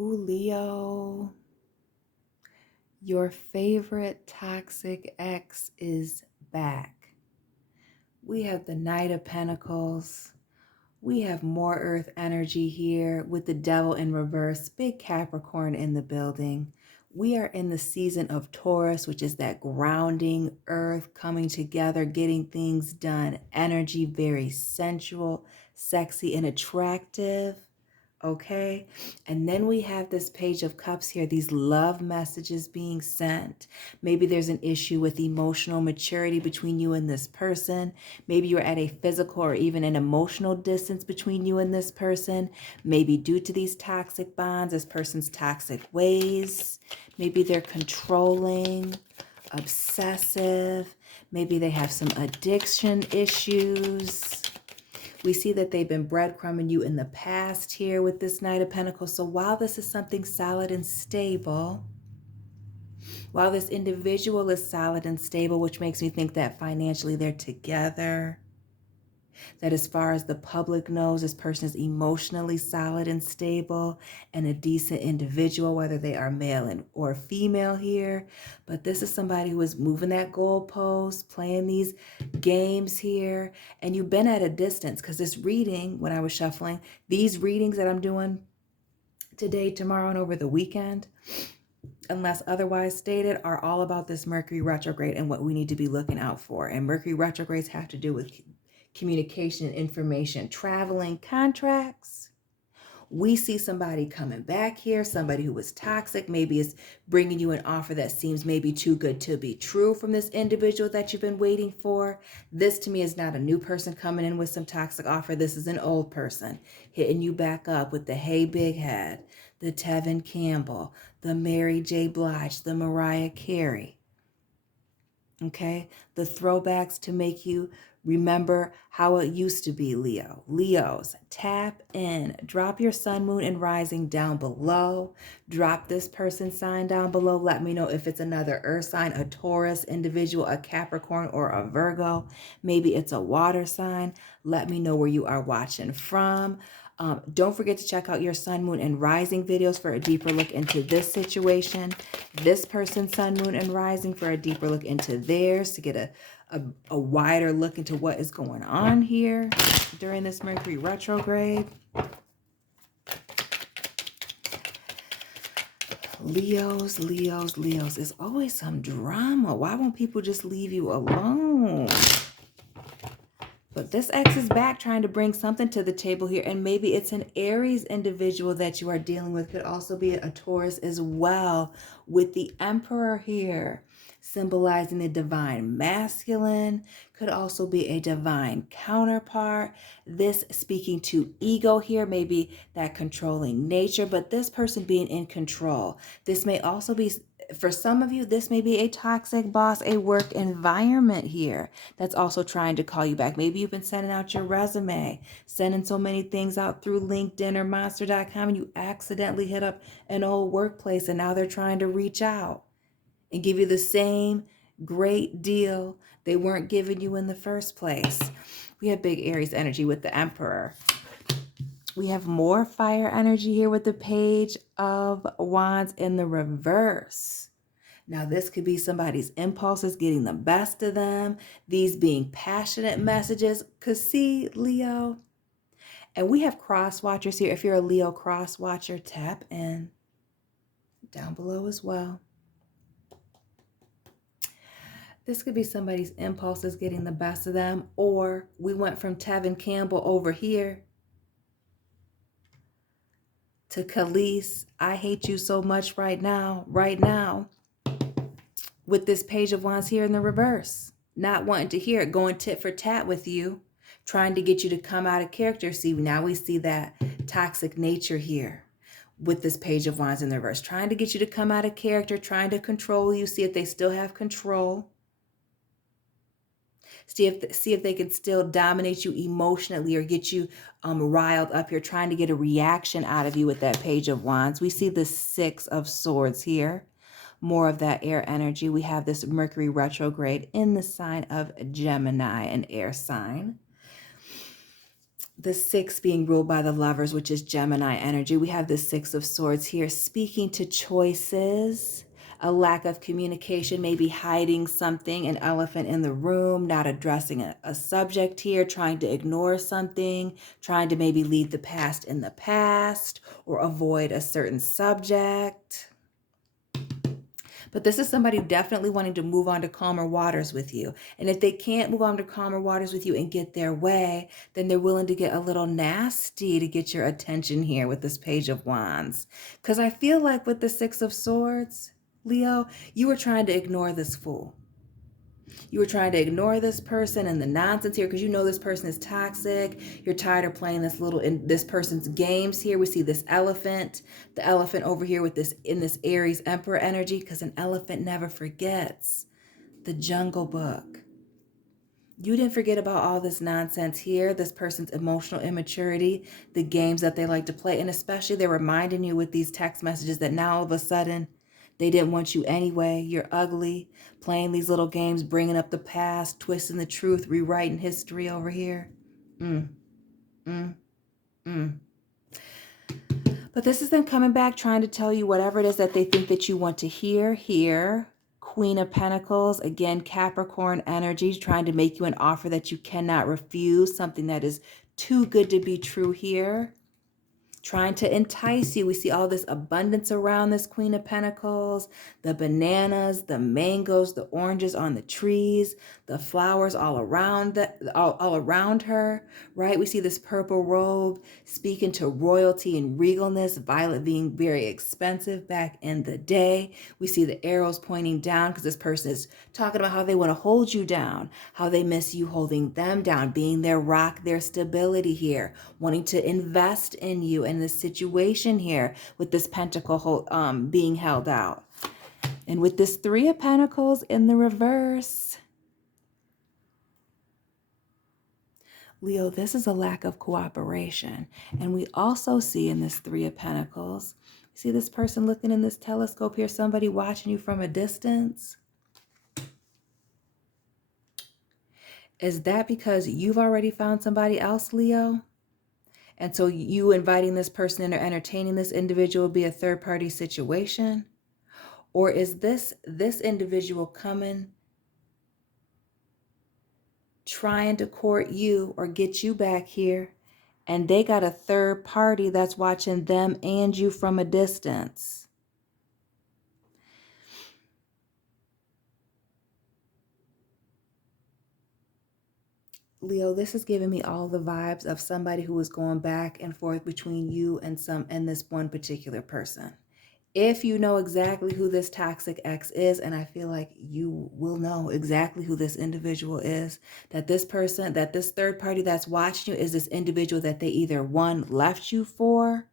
Ooh, Leo, your favorite toxic ex is back. We have the Knight of Pentacles. We have more earth energy here with the devil in reverse, big Capricorn in the building. We are in the season of Taurus, which is that grounding earth coming together, getting things done. Energy, very sensual, sexy, and attractive. Okay. And then we have this Page of Cups here, these love messages being sent. Maybe there's an issue with emotional maturity between you and this person. Maybe you're at a physical or even an emotional distance between you and this person. Maybe due to these toxic bonds, this person's toxic ways. Maybe they're controlling, obsessive. Maybe they have some addiction issues. We see that they've been breadcrumbing you in the past here with this Knight of Pentacles. So while this is something solid and stable, while this individual is solid and stable, which makes me think that financially they're together, that as far as the public knows, this person is emotionally solid and stable and a decent individual, whether they are male or female here. But this is somebody who is moving that goalpost, playing these games here. And you've been at a distance because this reading, when I was shuffling, these readings that I'm doing today, tomorrow, and over the weekend, unless otherwise stated, are all about this Mercury retrograde and what we need to be looking out for. And Mercury retrogrades have to do with communication, information, traveling, contracts. We see somebody coming back here, somebody who was toxic, maybe is bringing you an offer that seems maybe too good to be true from this individual that you've been waiting for. This to me is not a new person coming in with some toxic offer. This is an old person hitting you back up with the Hey Big Head, the Tevin Campbell, the Mary J. Blige, the Mariah Carey. Okay, the throwbacks to make you remember how it used to be, Leo. Leos, tap in. Drop your sun, moon, and rising down below. Drop this person's sign down below. Let me know if it's another earth sign, a Taurus individual, a Capricorn, or a Virgo. Maybe it's a water sign. Let me know where you are watching from. Don't forget to check out your sun, moon, and rising videos for a deeper look into this situation. This person's sun, moon, and rising for a deeper look into theirs to get a wider look into what is going on here during this Mercury retrograde. Leos, Leos, Leos. There's always some drama. Why won't people just leave you alone? But this ex is back trying to bring something to the table here. And maybe it's an Aries individual that you are dealing with. Could also be a Taurus as well, with the Emperor here, symbolizing the divine masculine. Could also be a divine counterpart. This speaking to ego here, maybe that controlling nature. But this person being in control. This may also be, for some of you, this may be a toxic boss, a work environment here that's also trying to call you back. Maybe you've been sending out your resume, sending so many things out through LinkedIn or Monster.com, and you accidentally hit up an old workplace, and now they're trying to reach out and give you the same great deal they weren't giving you in the first place. We have big Aries energy with the Emperor. We have more fire energy here with the Page of Wands in the reverse. Now, this could be somebody's impulses getting the best of them. These being passionate messages. Because see, Leo, and we have cross watchers here. If you're a Leo cross watcher, tap in down below as well. This could be somebody's impulses getting the best of them. Or we went from Tevin Campbell over here to Khalees, I hate you so much right now, with this Page of Wands here in the reverse. Not wanting to hear it, going tit for tat with you, trying to get you to come out of character. See, now we see that toxic nature here with this Page of Wands in the reverse, trying to get you to come out of character, trying to control you, see if they still have control. See if they can still dominate you emotionally or get you riled up here, trying to get a reaction out of you with that Page of Wands. We see the Six of Swords here, more of that air energy. We have this Mercury retrograde in the sign of Gemini, an air sign. the six being ruled by the lovers, which is Gemini energy. We have the Six of Swords here, speaking to choices, a lack of communication, maybe hiding something, an elephant in the room, not addressing a subject here, trying to ignore something, trying to maybe leave the past in the past or avoid a certain subject. But this is somebody definitely wanting to move on to calmer waters with you. And if they can't move on to calmer waters with you and get their way, then they're willing to get a little nasty to get your attention here with this Page of Wands. Because I feel like with the Six of Swords, Leo, you were trying to ignore this fool. You were trying to ignore this person and the nonsense here because you know this person is toxic. You're tired of playing this person's games here. We see this elephant, the elephant over here with this in this Aries Emperor energy, because an elephant never forgets. The Jungle Book. You didn't forget about all this nonsense here, this person's emotional immaturity, the games that they like to play, and especially they're reminding you with these text messages that now all of a sudden they didn't want you anyway. You're ugly, playing these little games, bringing up the past, twisting the truth, rewriting history over here. Mm, mm, mm. But this is them coming back, trying to tell you whatever it is that they think that you want to hear here. Queen of Pentacles, again, Capricorn energy, trying to make you an offer that you cannot refuse, something that is too good to be true here. Trying to entice you. We see all this abundance around this Queen of Pentacles, the bananas, the mangoes, the oranges on the trees, the flowers all around all around her, right? We see this purple robe speaking to royalty and regalness, violet being very expensive back in the day. We see the arrows pointing down because this person is talking about how they want to hold you down, how they miss you holding them down, being their rock, their stability here, wanting to invest in you in this situation here with this pentacle being held out. And with this Three of Pentacles in the reverse, Leo, this is a lack of cooperation. And we also see in this Three of Pentacles, see this person looking in this telescope here, somebody watching you from a distance. Is that because you've already found somebody else, Leo? And so you inviting this person in or entertaining this individual be a third-party situation? Or is this individual coming, trying to court you or get you back here, and they got a third party that's watching them and you from a distance? Leo, this is giving me all the vibes of somebody who is going back and forth between you and this one particular person. If you know exactly who this toxic ex is, and I feel like you will know exactly who this individual is, that this person, that this third party that's watching you is this individual that they either one, left you for,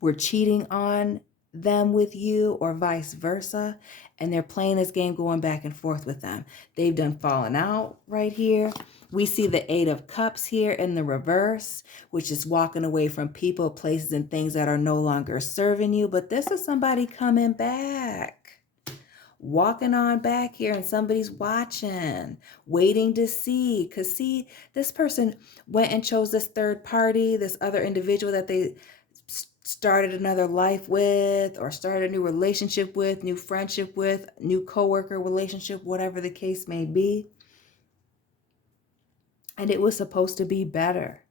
were cheating on them with you, or vice versa, and they're playing this game going back and forth with them. They've done fallen out right here. We see the Eight of Cups here in the reverse, which is walking away from people, places, and things that are no longer serving you. But this is somebody coming back, walking on back here, and somebody's watching, waiting to see. Because see, this person went and chose this third party, this other individual that they started another life with, or started a new relationship with, new friendship with, new coworker relationship, whatever the case may be. And it was supposed to be better.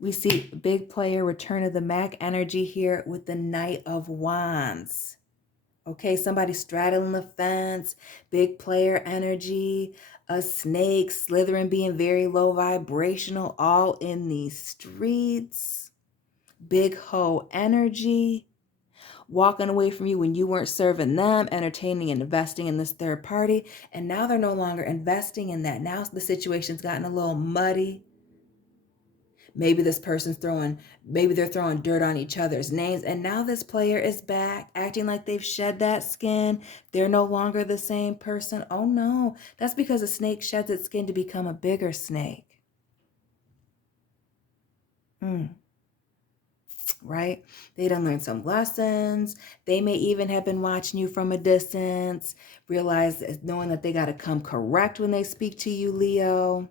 We see big player, return of the Mac energy here with the Knight of Wands. Okay, somebody straddling the fence, big player energy, a snake slithering, being very low vibrational, all in these streets. Big hoe energy, walking away from you when you weren't serving them, entertaining and investing in this third party. And now they're no longer investing in that. Now the situation's gotten a little muddy. Maybe this person's maybe they're throwing dirt on each other's names. And now this player is back, acting like they've shed that skin. They're no longer the same person. Oh no, that's because a snake sheds its skin to become a bigger snake. Right? They done learned some lessons. They may even have been watching you from a distance, realize, knowing that they got to come correct when they speak to you, Leo.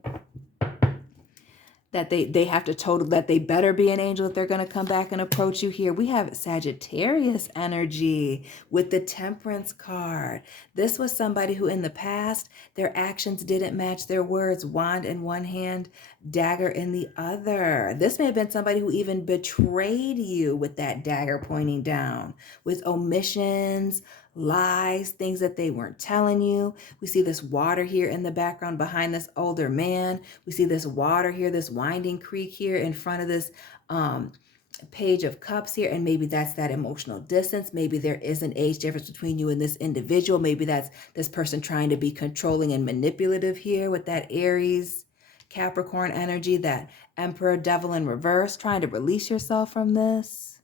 that they have to that they better be an angel if they're going to come back and approach you here. We have Sagittarius energy with the Temperance card. This was somebody who in the past, their actions didn't match their words. Wand in one hand, dagger in the other. This may have been somebody who even betrayed you with that dagger pointing down, with omissions, lies, things that they weren't telling you. We see this water here in the background behind this older man. We see this water here, this winding creek here in front of this page of cups here. And maybe that's that emotional distance. Maybe there is an age difference between you and this individual. Maybe that's this person trying to be controlling and manipulative here with that Aries, Capricorn energy, that Emperor, Devil in reverse, trying to release yourself from this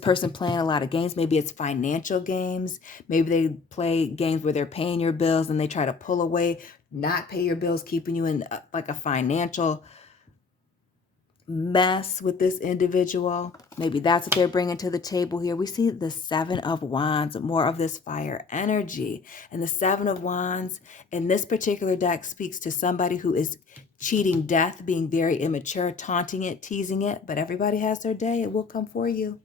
person playing a lot of games. Maybe it's financial games. Maybe they play games where they're paying your bills and they try to pull away, not pay your bills, keeping you in like a financial mess with this individual. Maybe that's what they're bringing to the table here. We see the Seven of Wands, more of this fire energy. And the Seven of Wands in this particular deck speaks to somebody who is cheating death, being very immature, taunting it, teasing it. But everybody has their day. It will come for you.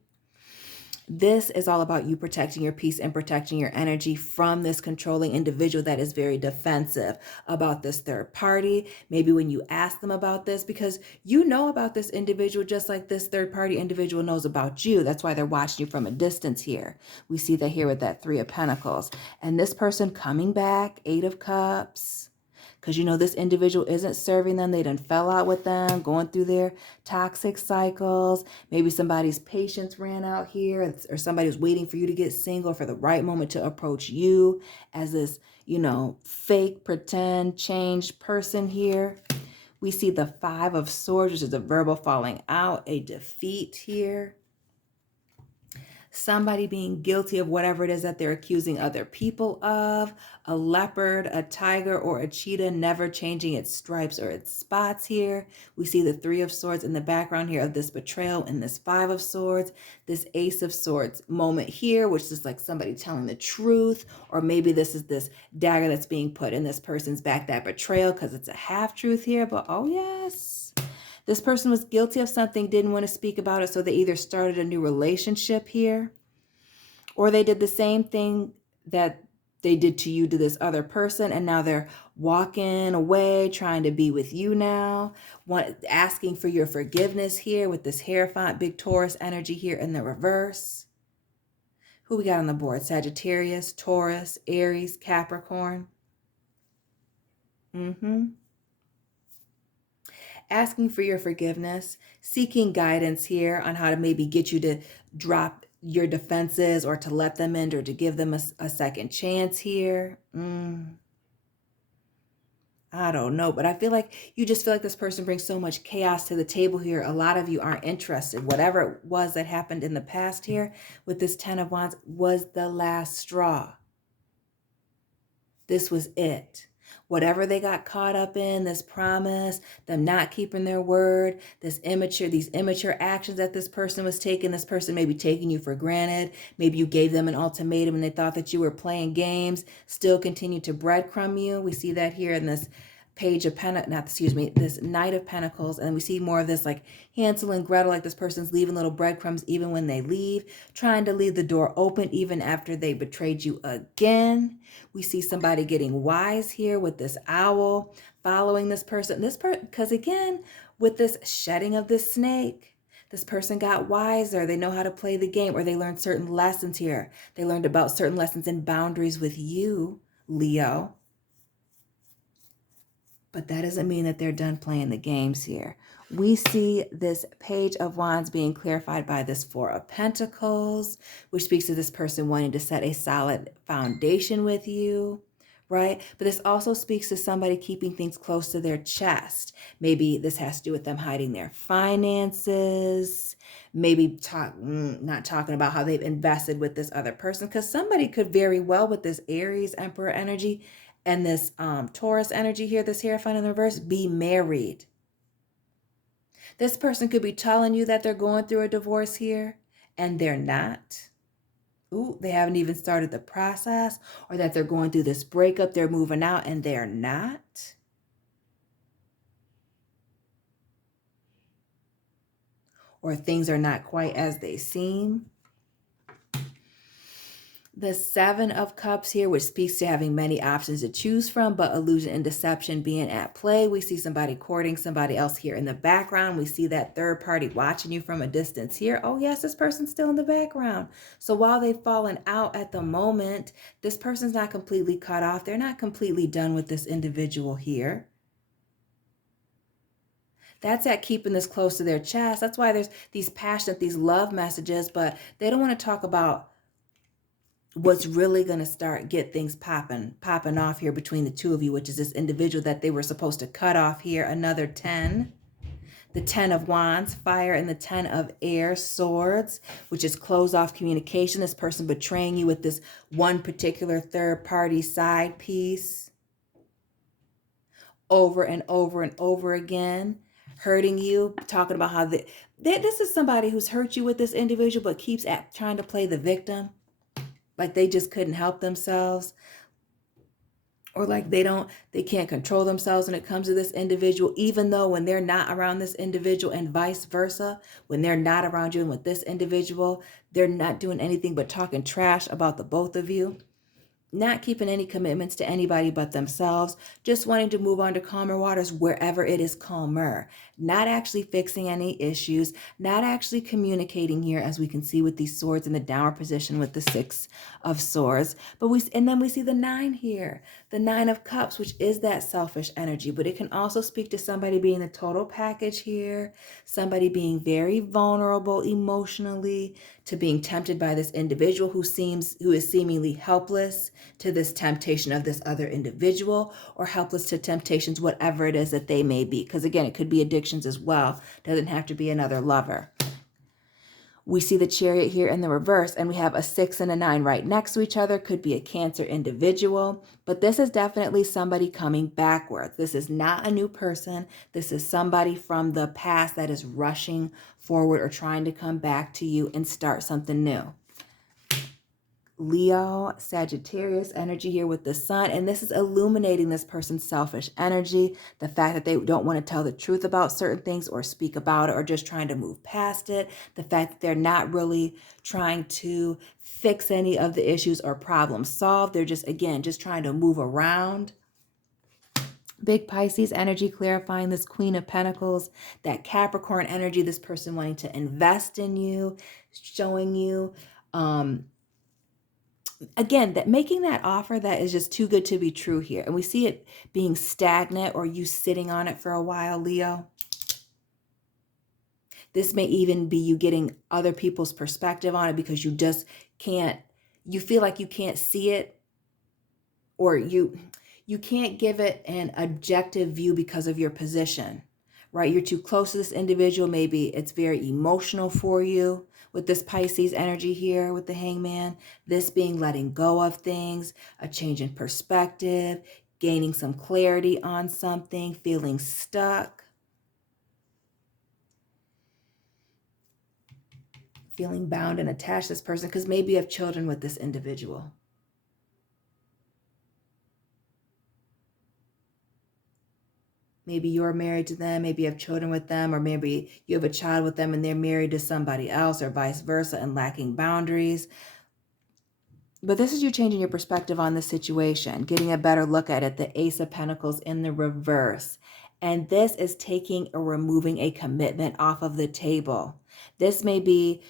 This is all about you protecting your peace and protecting your energy from this controlling individual that is very defensive about this third party. Maybe when you ask them about this, because you know about this individual just like this third party individual knows about you. That's why they're watching you from a distance here. We see that here with that Three of Pentacles. And this person coming back, Eight of Cups. Because you know this individual isn't serving them. They done fell out with them, going through their toxic cycles. Maybe somebody's patience ran out here, or somebody was waiting for you to get single for the right moment to approach you as this, fake, pretend, changed person here. We see the Five of Swords, which is a verbal falling out, a defeat here. Somebody being guilty of whatever it is that they're accusing other people of, a leopard, a tiger, or a cheetah never changing its stripes or its spots here. We see the Three of Swords in the background here of this betrayal and this Five of Swords, this Ace of Swords moment here, which is like somebody telling the truth, or maybe this is this dagger that's being put in this person's back, that betrayal, because it's a half-truth here, but oh yes. This person was guilty of something, didn't want to speak about it, so they either started a new relationship here, or they did the same thing that they did to you to this other person, and now they're walking away, trying to be with you now, asking for your forgiveness here with this Hierophant, big Taurus energy here in the reverse. Who we got on the board? Sagittarius, Taurus, Aries, Capricorn. Asking for your forgiveness, seeking guidance here on how to maybe get you to drop your defenses or to let them in or to give them a second chance here. I don't know, but I feel like you just feel like this person brings so much chaos to the table here. A lot of you aren't interested. Whatever it was that happened in the past here with this Ten of Wands was the last straw. This was it. Whatever they got caught up in, this promise, them not keeping their word, these immature actions that this person was taking, this person may be taking you for granted. Maybe you gave them an ultimatum and they thought that you were playing games, still continue to breadcrumb you. We see that here in this Page of this Knight of Pentacles, and we see more of this like Hansel and Gretel, like this person's leaving little breadcrumbs even when they leave, trying to leave the door open even after they betrayed you again. We see somebody getting wise here with this owl, following this person. Because again, with this shedding of this snake, this person got wiser. They know how to play the game, or they learned certain lessons here. They learned about certain lessons and boundaries with you, Leo. But that doesn't mean that they're done playing the games here. We see this Page of Wands being clarified by this Four of Pentacles, which speaks to this person wanting to set a solid foundation with you, right? But this also speaks to somebody keeping things close to their chest. Maybe this has to do with them hiding their finances, maybe not talking about how they've invested with this other person, because somebody could very well, with this Aries Emperor energy and this Taurus energy here, this Hierophant in the reverse, be married. This person could be telling you that they're going through a divorce here, and they're not. Ooh, they haven't even started the process, or that they're going through this breakup, they're moving out, and they're not. or things are not quite as they seem. The Seven of Cups here, which speaks to having many options to choose from, but illusion and deception being at play. We see somebody courting somebody else here in the background. We see that third party watching you from a distance here. Oh yes, this person's still in the background. So while they've fallen out at the moment, this person's not completely cut off. They're not completely done with this individual here. That's at keeping this close to their chest. That's why there's these passionate, these love messages, but they don't want to talk about what's really going to get things popping off here between the two of you, which is this individual that they were supposed to cut off here. Another 10, the 10 of Wands, fire, and the 10 of air, swords, which is closed off communication. This person betraying you with this one particular third party side piece over and over and over again, hurting you, talking about how this is somebody who's hurt you with this individual, but keeps trying to play the victim. Like they just couldn't help themselves, or like they can't control themselves when it comes to this individual, even though when they're not around this individual, and vice versa, when they're not around you and with this individual, they're not doing anything but talking trash about the both of you. Not keeping any commitments to anybody but themselves, just wanting to move on to calmer waters wherever it is calmer, not actually fixing any issues, not actually communicating here, as we can see with these swords in the downward position with the 6 of swords. And then we see the 9 here, the 9 of cups, which is that selfish energy, but it can also speak to somebody being the total package here, somebody being very vulnerable emotionally, to being tempted by this individual who is seemingly helpless to this temptation of this other individual, or helpless to temptations, whatever it is that they may be. Because again, it could be addictions as well. Doesn't have to be another lover. We see the Chariot here in the reverse, and we have a 6 and a 9 right next to each other. Could be a Cancer individual, but this is definitely somebody coming backwards. This is not a new person. This is somebody from the past that is rushing forward or trying to come back to you and start something new. Leo, Sagittarius energy here with the sun, and this is illuminating this person's selfish energy, the fact that they don't want to tell the truth about certain things or speak about it, or just trying to move past it, the fact that they're not really trying to fix any of the issues or problems solved. They're just trying to move around. Big Pisces energy clarifying this Queen of Pentacles, that Capricorn energy, this person wanting to invest in you, showing you again, that making that offer that is just too good to be true here. And we see it being stagnant, or you sitting on it for a while, Leo. This may even be you getting other people's perspective on it, because you just can't, you feel like you can't see it, or you can't give it an objective view because of your position, right? You're too close to this individual. Maybe it's very emotional for you. With this Pisces energy here with the Hangman, this being letting go of things, a change in perspective, gaining some clarity on something, feeling stuck, feeling bound and attached to this person, because maybe you have children with this individual. Maybe you're married to them, maybe you have children with them, or maybe you have a child with them and they're married to somebody else, or vice versa, and lacking boundaries. But this is you changing your perspective on the situation, getting a better look at it, the Ace of Pentacles in the reverse. And this is taking or removing a commitment off of the table. This may be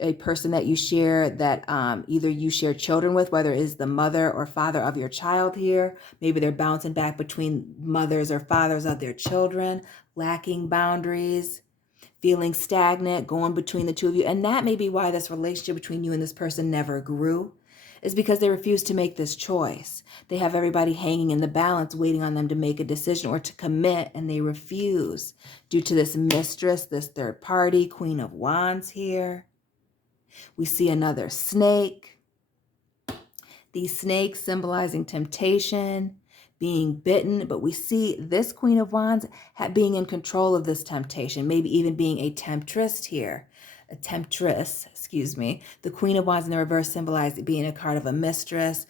a person that you share, that either you share children with, whether it is the mother or father of your child here. Maybe they're bouncing back between mothers or fathers of their children, lacking boundaries, feeling stagnant, going between the two of you. And that may be why this relationship between you and this person never grew, is because they refuse to make this choice. They have everybody hanging in the balance, waiting on them to make a decision or to commit, and they refuse due to this mistress, this third party, Queen of Wands here. We see another snake. These snakes symbolizing temptation, being bitten, but we see this Queen of Wands being in control of this temptation, maybe even being a temptress here. A temptress, excuse me. The Queen of Wands in the reverse symbolized being a card of a mistress,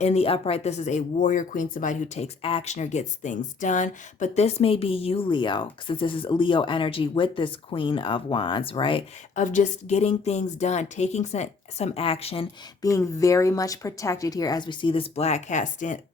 In the upright, this is a warrior queen, somebody who takes action or gets things done. But this may be you, Leo, since this is Leo energy with this Queen of Wands, right? Of just getting things done, taking some action, being very much protected here as we see this black cat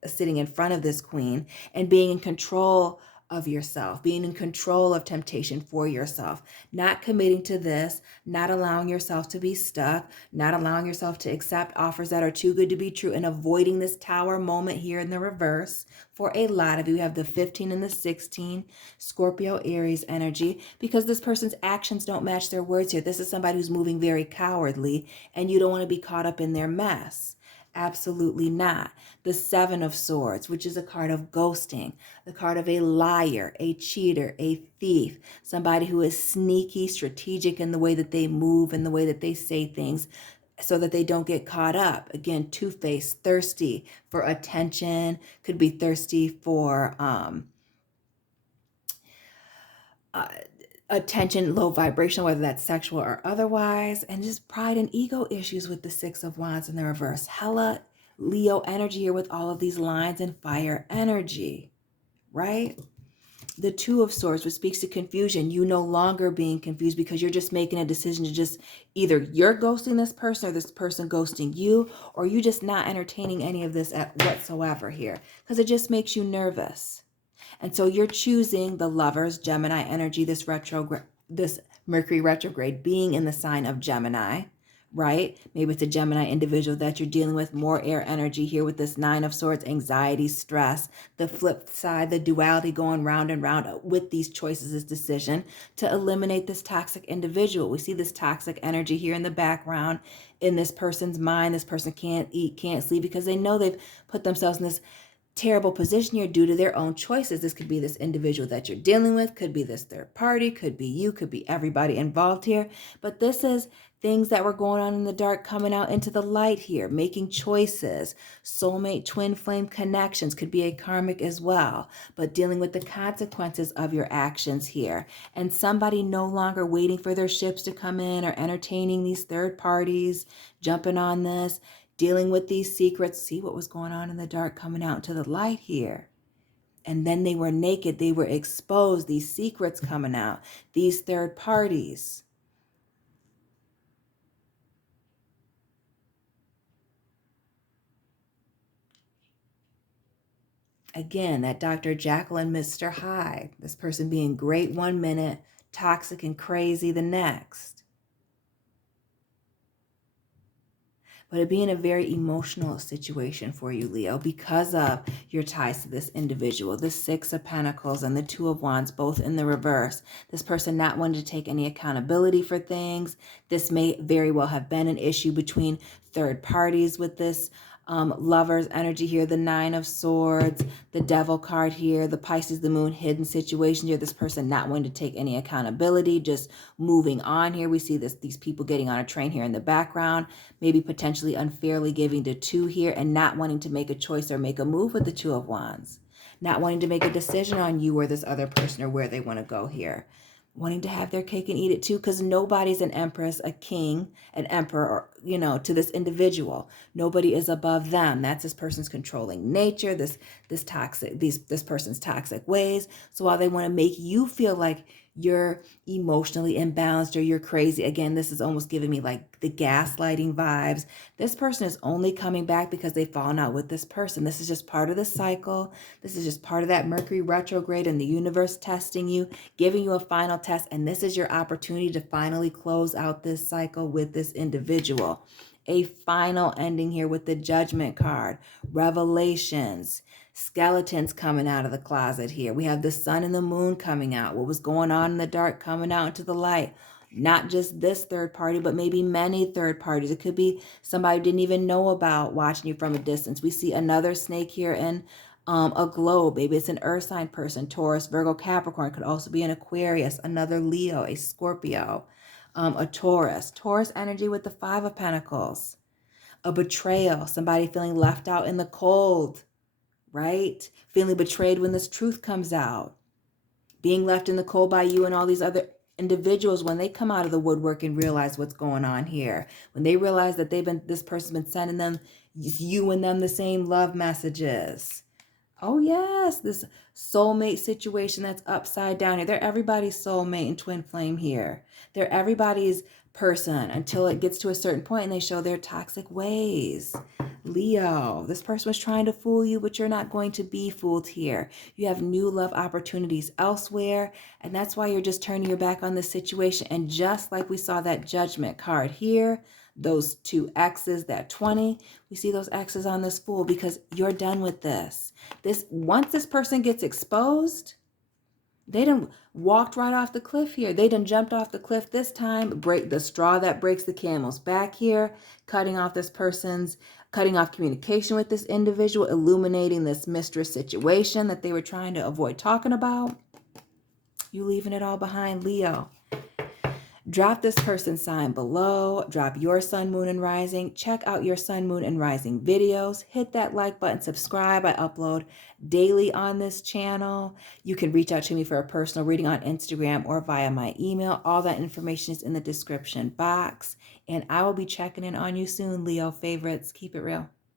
sitting in front of this queen, and being in control of yourself, being in control of temptation for yourself, not committing to this, not allowing yourself to be stuck, not allowing yourself to accept offers that are too good to be true, and avoiding this tower moment here in the reverse. For a lot of you, have the 15 and the 16, Scorpio, Aries energy, because this person's actions don't match their words here. This is somebody who's moving very cowardly, and you don't want to be caught up in their mess. Absolutely not. The 7 of Swords, which is a card of ghosting, the card of a liar, a cheater, a thief, somebody who is sneaky, strategic in the way that they move and the way that they say things so that they don't get caught up. Again, two-faced, thirsty for attention, could be thirsty for attention, low vibration, whether that's sexual or otherwise, and just pride and ego issues with the 6 of Wands in the reverse. Hella Leo energy here with all of these lines and fire energy, right? The 2 of Swords, which speaks to confusion. You no longer being confused because you're just making a decision to just either you're ghosting this person or this person ghosting you, or you just not entertaining any of this at whatsoever here because it just makes you nervous. And so you're choosing the Lovers, Gemini energy, this Mercury retrograde being in the sign of Gemini, right? Maybe it's a Gemini individual that you're dealing with, more air energy here with this 9 of Swords, anxiety, stress. The flip side, the duality going round and round with these choices is decision to eliminate this toxic individual. We see this toxic energy here in the background in this person's mind. This person can't eat, can't sleep because they know they've put themselves in this terrible position here due to their own choices. This could be this individual that you're dealing with, could be this third party, could be you, could be everybody involved here. But this is things that were going on in the dark coming out into the light here, making choices. Soulmate, twin flame connections could be a karmic as well, but dealing with the consequences of your actions here. And somebody no longer waiting for their ships to come in or entertaining these third parties, jumping on this, dealing with these secrets. See what was going on in the dark coming out into the light here. And then they were naked. They were exposed. These secrets coming out. These third parties. Again, that Dr. Jekyll and Mr. Hyde. This person being great one minute, toxic and crazy the next. But it being a very emotional situation for you, Leo, because of your ties to this individual. The 6 of Pentacles and the 2 of Wands, both in the reverse. This person not wanting to take any accountability for things. This may very well have been an issue between third parties with this Lovers energy here, the 9 of Swords, the Devil card here, the Pisces, the Moon, hidden situation here. This person not wanting to take any accountability, just moving on here. We see these people getting on a train here in the background, maybe potentially unfairly giving to 2 here and not wanting to make a choice or make a move with the 2 of Wands, not wanting to make a decision on you or this other person or where they want to go here. Wanting to have their cake and eat it too, because nobody's an empress, a king, an emperor, or, to this individual. Nobody is above them. That's this person's controlling nature, this person's toxic ways. So while they want to make you feel like you're emotionally imbalanced or you're crazy, again, this is almost giving me like the gaslighting vibes. This person is only coming back because they've fallen out with this person. This is just part of the cycle. This is just part of that Mercury retrograde and the universe testing you, giving you a final test. And this is your opportunity to finally close out this cycle with this individual. A final ending here with the Judgment card, revelations, skeletons coming out of the closet here. We have the sun and the moon coming out. What was going on in the dark coming out into the light. Not just this third party, but maybe many third parties. It could be somebody who didn't even know about watching you from a distance. We see another snake here in a globe. Maybe it's an earth sign person, Taurus, Virgo, Capricorn. Could also be an Aquarius, another Leo, a Scorpio, a Taurus. Taurus energy with the 5 of Pentacles. A betrayal, somebody feeling left out in the cold, right? Feeling betrayed when this truth comes out. Being left in the cold by you and all these other individuals when they come out of the woodwork and realize what's going on here. When they realize that this person's been sending them, you and them the same love messages. Oh yes, this soulmate situation that's upside down here. They're everybody's soulmate and twin flame here. They're everybody's person until it gets to a certain point and they show their toxic ways. Leo, this person was trying to fool you, but you're not going to be fooled here. You have new love opportunities elsewhere, and that's why you're just turning your back on this situation. And just like we saw that Judgment card here, those two X's, that 20, we see those X's on this Fool because you're done with this. Once this person gets exposed, they done walked right off the cliff here. They done jumped off the cliff this time, break the straw that breaks the camel's back here, cutting off communication with this individual, illuminating this mistress situation that they were trying to avoid talking about. You leaving it all behind, Leo. Drop this person's sign below. Drop your sun, moon, and rising. Check out your sun, moon, and rising videos. Hit that like button. Subscribe. I upload daily on this channel. You can reach out to me for a personal reading on Instagram or via my email. All that information is in the description box. And I will be checking in on you soon, Leo favorites. Keep it real.